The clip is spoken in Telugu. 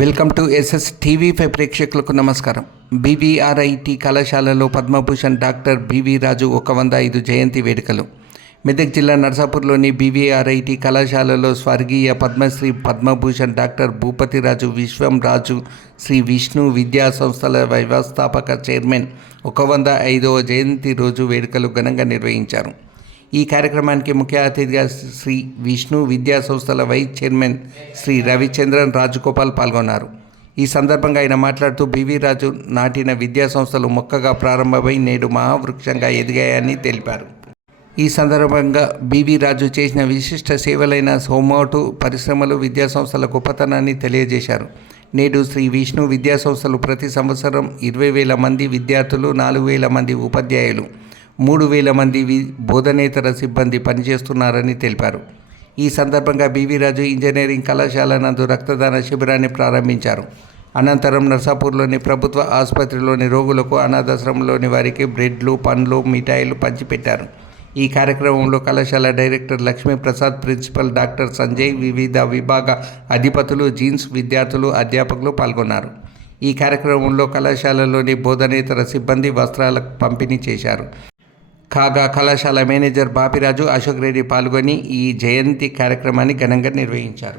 వెల్కమ్ టు ఎస్ఎస్ టీవీ5 ప్రేక్షకులకు నమస్కారం. బీవీఆర్ఐటి కళాశాలలో పద్మభూషణ్ డాక్టర్ బివి రాజు 105 జయంతి వేడుకలు. మెదక్ జిల్లా నర్సాపూర్లోని బీవీఆర్ఐటి కళాశాలలో స్వర్గీయ పద్మశ్రీ పద్మభూషణ్ డాక్టర్ భూపతిరాజు విశ్వం రాజు శ్రీ విష్ణు విద్యా సంస్థల వ్యవస్థాపక చైర్మన్ 105వ జయంతి రోజు వేడుకలు ఘనంగా నిర్వహించారు. ఈ కార్యక్రమానికి ముఖ్య అతిథిగా శ్రీ విష్ణు విద్యా సంస్థల వైస్ చైర్మన్ శ్రీ రవిచంద్రన్ రాజగోపాల్ పాల్గొన్నారు. ఈ సందర్భంగా ఆయన మాట్లాడుతూ బివి రాజు నాటిన విద్యా సంస్థలు మొక్కగా ప్రారంభమై నేడు మహావృక్షంగా ఎదిగాయని తెలిపారు. ఈ సందర్భంగా బివి రాజు చేసిన విశిష్ట సేవలైన సోమోటు పరిశ్రమలు విద్యా సంస్థల గొప్పతనాన్ని తెలియజేశారు. నేడు శ్రీ విష్ణు విద్యా సంస్థలు ప్రతి సంవత్సరం 20,000 మంది విద్యార్థులు, 4,000 మంది ఉపాధ్యాయులు, 3,000 మంది బోధనేతర సిబ్బంది పనిచేస్తున్నారని తెలిపారు. ఈ సందర్భంగా బివి రాజు ఇంజనీరింగ్ కళాశాల నందు రక్తదాన శిబిరాన్ని ప్రారంభించారు. అనంతరం నర్సాపూర్లోని ప్రభుత్వ ఆసుపత్రిలోని రోగులకు, అనాథాశ్రమంలోని వారికి బ్రెడ్లు, పండ్లు, మిఠాయిలు పంచిపెట్టారు. ఈ కార్యక్రమంలో కళాశాల director Lakshmiprasad, principal doctor Sanjay, వివిధ విభాగ అధిపతులు, జీన్స్ విద్యార్థులు, అధ్యాపకులు పాల్గొన్నారు. ఈ కార్యక్రమంలో కళాశాలలోని బోధనేతర సిబ్బంది వస్త్రాల పంపిణీ చేశారు. కాగా కళాశాల మేనేజర్ బాపిరాజు, అశోక్ రెడ్డి పాల్గొని ఈ జయంతి కార్యక్రమాన్ని ఘనంగా నిర్వహించారు.